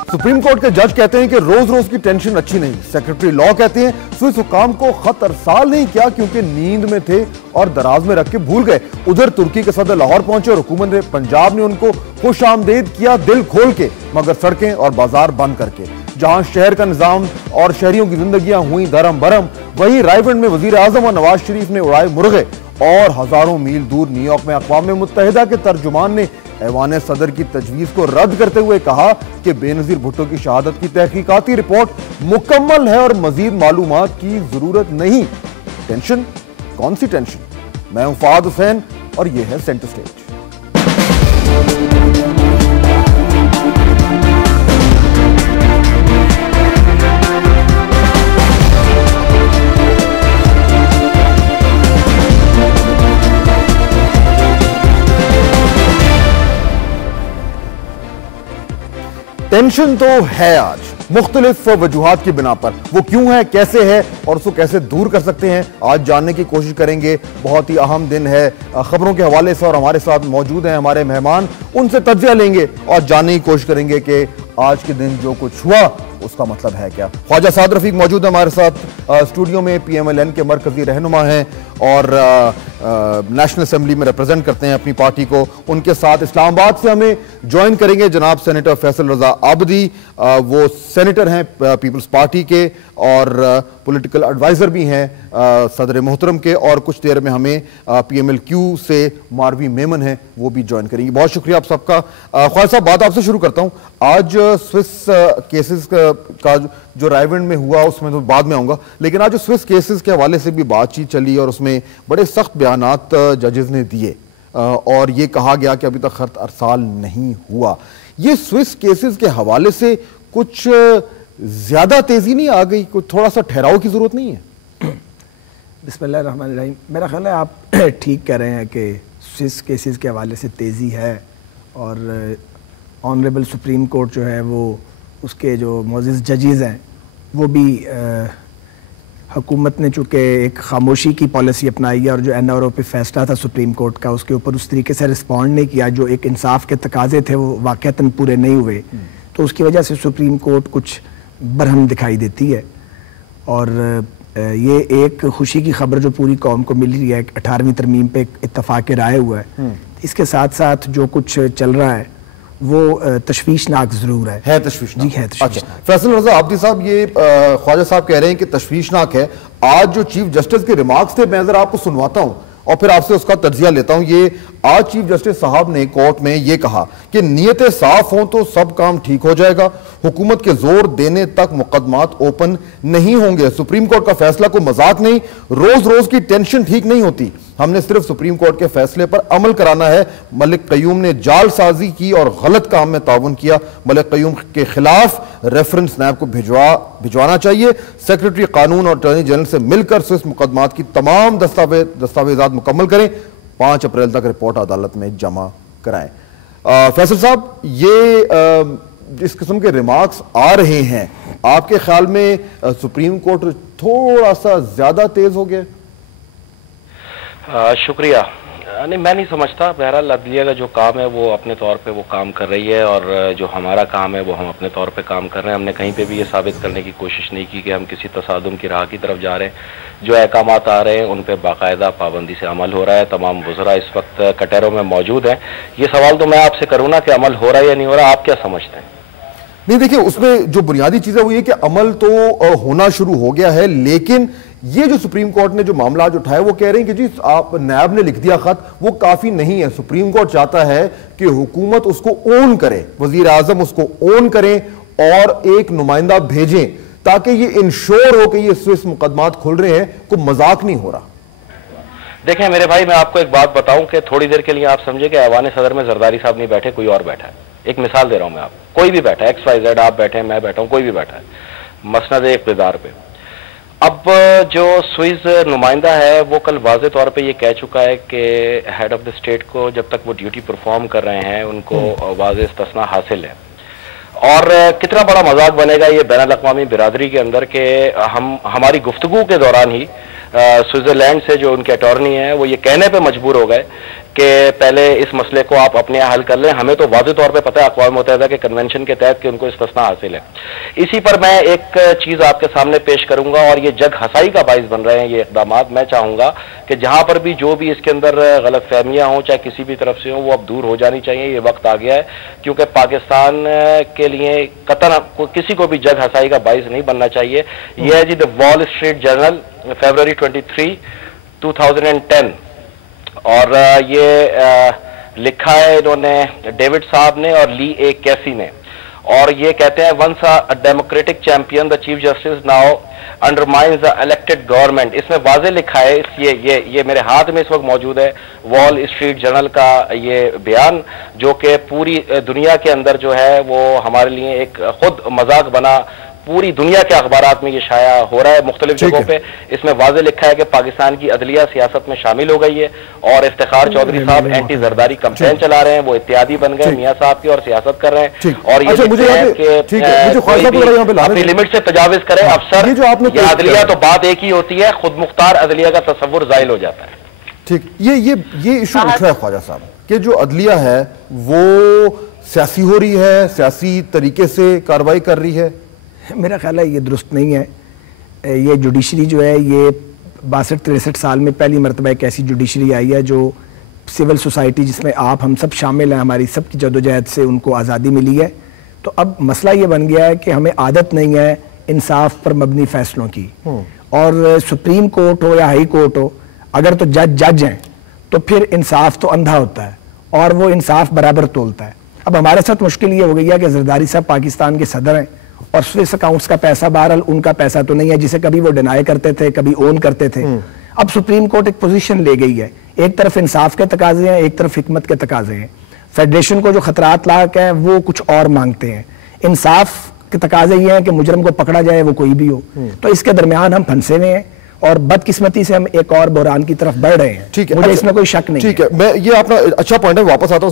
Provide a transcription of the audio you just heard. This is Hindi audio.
सुप्रीम कोर्ट के जज कहते हैं कि रोज रोज की टेंशन अच्छी नहीं। सेक्रेटरी लॉ कहते हैं स्विस हुकाम को खत अरसाल नहीं किया क्योंकि नींद में थे और दराज में रख के भूल गए। उधर तुर्की के सदर लाहौर पहुंचे और हुकूमत ने पंजाब ने उनको खुश आमदेद किया दिल खोल के, मगर सड़कें और बाजार बंद करके। जहां शहर का निजाम और शहरियों की जिंदगियां हुई धर्म भरम, वहीं रायगढ़ में वजीर आजम और नवाज शरीफ ने उड़ाए मुर्गे। और हजारों मील दूर न्यूयॉर्क में अक़वाम मुत्तहिदा के तर्जुमान ने ऐवान सदर की तजवीज को रद्द करते हुए कहा कि बेनजीर भुट्टो की शहादत की तहकीकाती रिपोर्ट मुकम्मल है और मजीद मालूमात की जरूरत नहीं। टेंशन? कौन सी टेंशन? मैं हूं फहाद हुसैन और यह है सेंटर स्टेज। टेंशन तो है आज मुख्तलिफ वजूहात की बिना पर। वो क्यों है, कैसे है और उसको कैसे दूर कर सकते हैं, आज जानने की कोशिश करेंगे। बहुत ही अहम दिन है खबरों के हवाले से और हमारे साथ मौजूद हैं हमारे मेहमान। उनसे तज्जिया लेंगे और जानने की कोशिश करेंगे कि आज के दिन जो कुछ हुआ उसका मतलब है क्या। ख्वाजा साद रफीक मौजूद है हमारे साथ स्टूडियो में, PMLN के मरकजी रहनुमा हैं और नेशनल असेंबली में रिप्रेजेंट करते हैं अपनी पार्टी को। उनके साथ इस्लामाबाद से हमें ज्वाइन करेंगे जनाब सेनेटर फैसल रजा आबदी। वो सेनेटर हैं पीपल्स पार्टी के और पॉलिटिकल एडवाइजर भी हैं सदर मोहतरम के। और कुछ देर में हमें PMLQ से मारवी मेमन है, वो भी ज्वाइन करेंगे। बहुत शुक्रिया आप सबका। ख्वाजा साहब, बात आपसे शुरू करता हूँ। आज स्विस केसेस का जो रायगढ़ में हुआ उसमें तो बाद में आऊंगा, लेकिन आज जो स्विस केसेस के हवाले से भी बातचीत चली और उसमें बड़े सख्त बयानात जजेस ने दिए और ये कहा गया कि अभी तक खत अरसाल नहीं हुआ। ये स्विस केसेस के हवाले से कुछ ज्यादा तेजी नहीं आ गई? कुछ थोड़ा सा ठहराव की जरूरत नहीं है? बिस्मिल्लाहिर्रहमानिर्रहीम। मेरा ख्याल है आप ठीक कह रहे हैं कि स्विस केसेस के हवाले से तेज़ी है और ऑनरेबल सुप्रीम कोर्ट जो है वो उसके जो मोअज़्ज़िज़ जजेस हैं वो भी हुकूमत ने चूँकि एक खामोशी की पॉलिसी अपनाई है और जो NRO पे फैसला था सुप्रीम कोर्ट का उसके ऊपर उस तरीके से रिस्पॉन्ड नहीं किया, जो एक इंसाफ के तकाजे थे वो वाक़तन पूरे नहीं हुए, तो उसकी वजह से सुप्रीम कोर्ट कुछ बरहम दिखाई देती है। और ये एक खुशी की खबर जो पूरी कौम को मिल रही है, 18वीं तरमीम पे इत्तफाक़ राय हुआ है। इसके साथ साथ जो कुछ चल रहा है वो तशवीशनाक जरूर है तशवीशनाक। जी है तशवीशनाक। अच्छा, फैसल रजा आबदी साहब, ये ख्वाजा साहब कह रहे हैं कि तशवीशनाक है। आज जो चीफ जस्टिस के रिमार्क्स थे मैं जरा आपको सुनवाता हूं और फिर आपसे उसका तज्जिया लेता हूं। ये आज चीफ जस्टिस साहब ने कोर्ट में ये कहा कि नीयतें साफ हों तो सब काम ठीक हो जाएगा, हुकूमत के जोर देने तक मुकदमात ओपन नहीं होंगे। सुप्रीम कोर्ट का फैसला को मजाक नहीं, रोज रोज की टेंशन ठीक नहीं होती, हमने सिर्फ सुप्रीम कोर्ट के फैसले पर अमल कराना है। मलिक कयूम ने जालसाजी की और गलत काम में ताउन किया, मलिक कयूम के खिलाफ रेफरेंस नैब को भिजवाना चाहिए। सेक्रेटरी कानून और अटॉर्नी जनरल से मिलकर स्विस मुकदमात की तमाम दस्तावेजात मुकम्मल करें, 5 अप्रैल तक रिपोर्ट अदालत में जमा कराएं। फैसल साहब, ये इस किस्म के रिमार्क्स आ रहे हैं, आपके ख्याल में सुप्रीम कोर्ट थोड़ा सा ज्यादा तेज हो गया? शुक्रिया। नहीं, मैं नहीं समझता। बहरहाल अदलिया का जो काम है वो अपने तौर पे वो काम कर रही है और जो हमारा काम है वो हम अपने तौर पे काम कर रहे हैं। हमने कहीं पे भी ये साबित करने की कोशिश नहीं की कि हम किसी तसादुम की राह की तरफ जा रहे हैं। जो अहकामात आ रहे हैं उन पर बाकायदा पाबंदी से अमल हो रहा है। तमाम वज़रा इस वक्त कटहरों में मौजूद हैं। ये सवाल तो मैं आपसे करूँ ना कि अमल हो रहा है या नहीं हो रहा, आप क्या समझते हैं? नहीं, देखिए, उसमें जो बुनियादी चीज है वो ये कि अमल तो होना शुरू हो गया है, लेकिन ये जो सुप्रीम कोर्ट ने जो मामला आज उठाया वो कह रहे हैं कि जी आप नैब ने लिख दिया खत, वो काफी नहीं है। सुप्रीम कोर्ट चाहता है कि हुकूमत उसको ओन करे, वजीर आजम उसको ओन करें और एक नुमाइंदा भेजें ताकि ये इंश्योर हो कि ये स्विस मुकदमात खुल रहे हैं, कोई मजाक नहीं हो रहा। देखें मेरे भाई, मैं आपको एक बात बताऊं कि थोड़ी देर के लिए आप समझे कि ऐवान सदर में जरदारी साहब नहीं बैठे, कोई और बैठा है। एक मिसाल दे रहा हूं मैं आपको, कोई भी बैठा है, XYZ, आप बैठे हैं, मैं बैठा हूं, कोई भी बैठा है मसनद इक़्तिदार पे। अब जो स्विस नुमाइंदा है वो कल वाज़े तौर पे ये कह चुका है कि हेड ऑफ द स्टेट को जब तक वो ड्यूटी परफॉर्म कर रहे हैं उनको वाज़े इस्तिस्ना हासिल है। और कितना बड़ा मजाक बनेगा ये बैनुल अक़वामी बिरादरी के अंदर के हमारी गुफ्तगू के दौरान ही स्विट्जरलैंड से जो उनके अटॉर्नी है वो ये कहने पे मजबूर हो गए कि पहले इस मसले को आप अपने यहाँ हल कर लें। हमें तो वाज़ेह तौर पे पता है अक़वाम मुत्तहिदा के कन्वेंशन के तहत कि उनको इस्तिस्ना हासिल है। इसी पर मैं एक चीज़ आपके सामने पेश करूंगा और ये जग हसाई का बाइस बन रहे हैं ये इक़दाम। मैं चाहूँगा कि जहाँ पर भी जो भी इसके अंदर गलतफहमियाँ हों, चाहे किसी भी तरफ से हों, वो अब दूर हो जानी चाहिए। ये वक्त आ गया है, क्योंकि पाकिस्तान के लिए कतन किसी को भी जग हसाई का बाइस नहीं बनना चाहिए। यह है जी the Wall Street Journal, February 23, 2010, और ये लिखा है इन्होंने डेविड साहब ने और ली ए कैसी ने, और ये कहते हैं once a democratic champion the chief justice now undermines the elected government. इसमें वाज़े लिखा है, ये मेरे हाथ में इस वक्त मौजूद है वॉल स्ट्रीट जर्नल का ये बयान, जो कि पूरी दुनिया के अंदर जो है वो हमारे लिए एक खुद मजाक बना। पूरी दुनिया के अखबारात में ये शाया हो रहा है मुख्तलिफ जगहों पे। इसमें वाज़े लिखा है कि पाकिस्तान की अदलिया सियासत में शामिल हो गई है और इफ्तिखार चौधरी साहब एंटी जरदारी कैंपेन चला रहे हैं, वो इत्यादी बन गए मियां साहब की और सियासत कर रहे हैं। और ये अपनी लिमिट से तजाविज करें अफसर या अदलिया, तो बात एक ही होती है, खुद मुख्तार अदलिया का तस्वुर जाहिल हो जाता है। ठीक, ये इशू उठ रहा है ख्वाजा साहब कि जो अदलिया है वो सियासी हो रही है, सियासी तरीके से कार्रवाई कर रही है। मेरा ख्याल है ये दुरुस्त नहीं है। ये जुडिशरी जो है ये 62-63 साल में पहली मरतबा एक ऐसी जुडिशरी आई है जो सिविल सोसाइटी, जिसमें आप हम सब शामिल हैं, हमारी सब की जदोजहद से उनको आज़ादी मिली है। तो अब मसला ये बन गया है कि हमें आदत नहीं है इंसाफ पर मबनी फैसलों की, और सुप्रीम कोर्ट हो या हाई कोर्ट हो, अगर तो जज हैं तो फिर इंसाफ तो अंधा होता है और वो इंसाफ बराबर तोलता है। अब हमारे साथ मुश्किल ये हो गई है कि जरदारी साहब पाकिस्तान के सदर हैं और स्विस अकाउंट्स का पैसा बहरहाल उनका पैसा तो नहीं है, जिसे कभी वो डिनाई करते थे, कभी ओन करते थे। अब सुप्रीम कोर्ट एक पोजीशन ले गई है, एक तरफ इंसाफ के तकाजे हैं, एक तरफ हिकमत के तकाजे हैं। फेडरेशन को जो खतरात लाक है वो कुछ और मांगते हैं। इंसाफ के तकाजे ये हैं कि मुजरम को पकड़ा जाए, वो कोई भी हो। तो इसके दरमियान हम फंसे हुए हैं और बदकिस्मती से हम एक और बहरान की तरफ बढ़ रहे हैं। ठीक है, मुझे इसमें कोई शक नहीं है। ठीक है, मैं ये अपना अच्छा पॉइंट है, वापस आता हूं।